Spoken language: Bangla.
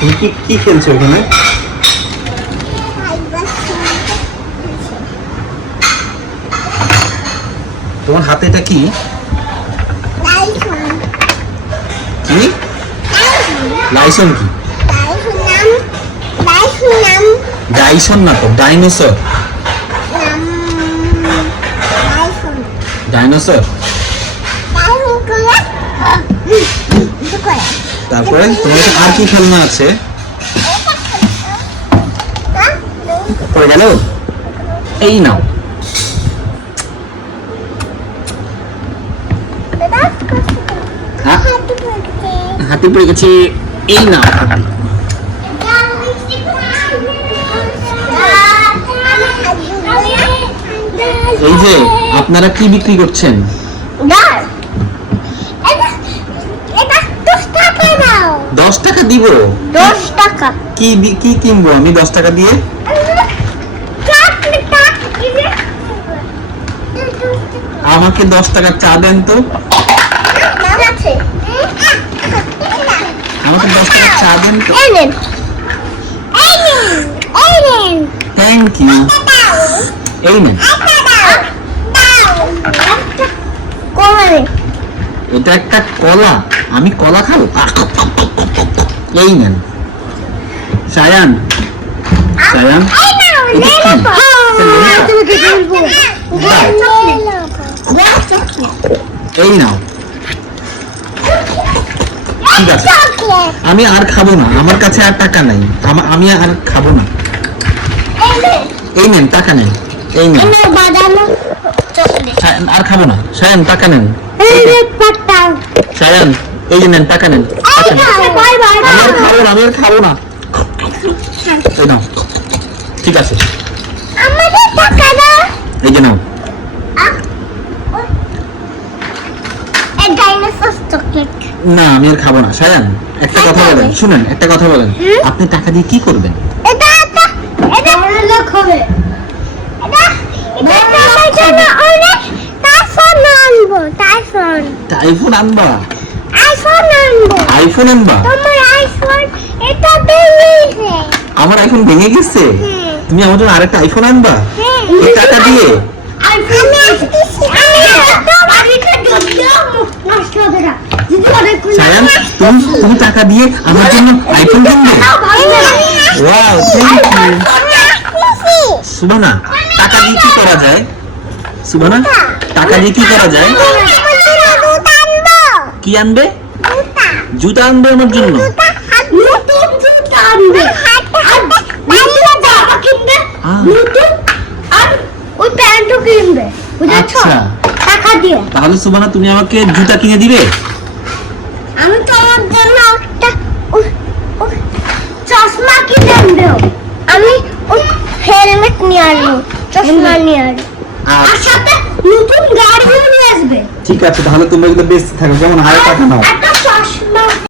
কি কি খেলছো এখানে? তোমার হাতে এটা কি? কি? লাইসন কি? ডাইসন না তো ডাইনোসর ডাইনোসর তারপরে তোমার আর কি খেলনা আছে? পড়ে গেল? এই নাও। হ্যাঁ? হাতি পড়ে গেছে। এই নাও। এই যে, আপনারা কি বিক্রি করছেন? দশ টাকা দিব? দশ টাকা। কি কি কিনবো আমি দশ টাকা দিয়ে? আমাকে দশ টাকার চা দেন তো। আমাকে দশ টাকার চা দেন তো। থ্যাংক ইউ এই নেন। এটা একটা কলা। আমি কলা খাব। এই নেন সায়ান সায়ান এই নাও ঠিক আছে আমি আর খাব না। আমার কাছে আর টাকা নাই। আমি আর খাব না। এই নেন টাকা নেন। এই নেন। সায়ান, আর খাব না। সায়ান টাকা নেন। সায়ান এই যে নেন টাকা নেন খাব না আমি আর খাব না। এই নাও ঠিক আছে। আমাদের টাকা দাও এই যে নাও। না আমি আর খাব না। সায়ান একটা কথা বলেন শুনেন একটা কথা বলেন। আপনি টাকা দিয়ে কি করবেন? এটা এটা এটা। হবে। এটা এটা আমার জন্য অনেক টাইফোন আনব টাইফোন আইফোন আনবা? আইফোন আনব। আইফোন আনবা? তোমার আইফোন এটা বেরিয়েছে আমার আইফোন ভেঙে গেছে। তুমি আমার জন্য আরেকটা আইফোন আনবা? হ্যাঁ। এই টাকা দিয়ে? তুমি তুমি টাকা দিয়ে আমার জন্য আইফোন কিনবে? ওয়াও থ্যাংক ইউ সুবানা টাকা দিয়ে কি করা যায়? সুবানা টাকা দিয়ে কি করা যায়? কি আনবে? জুতা। আনবে আমার জন্য? বুঝেছ? আচ্ছা। তাহলে সুবানা তুমি আমাকে জুতা কিনে দিবে? আমি তোমার জন্য একটা উ- উ- চশমা কিনে আনব। আমি হেলমেট নিয়ে আসব চশমা নিয়ে আসব আর আচ্ছা সাথে নতুন গাড়িও নিয়ে আসবে ঠিক আছে তাহলে তুমি এগুলো বেঁচে থাকো কেমন আরও টাকা নাও?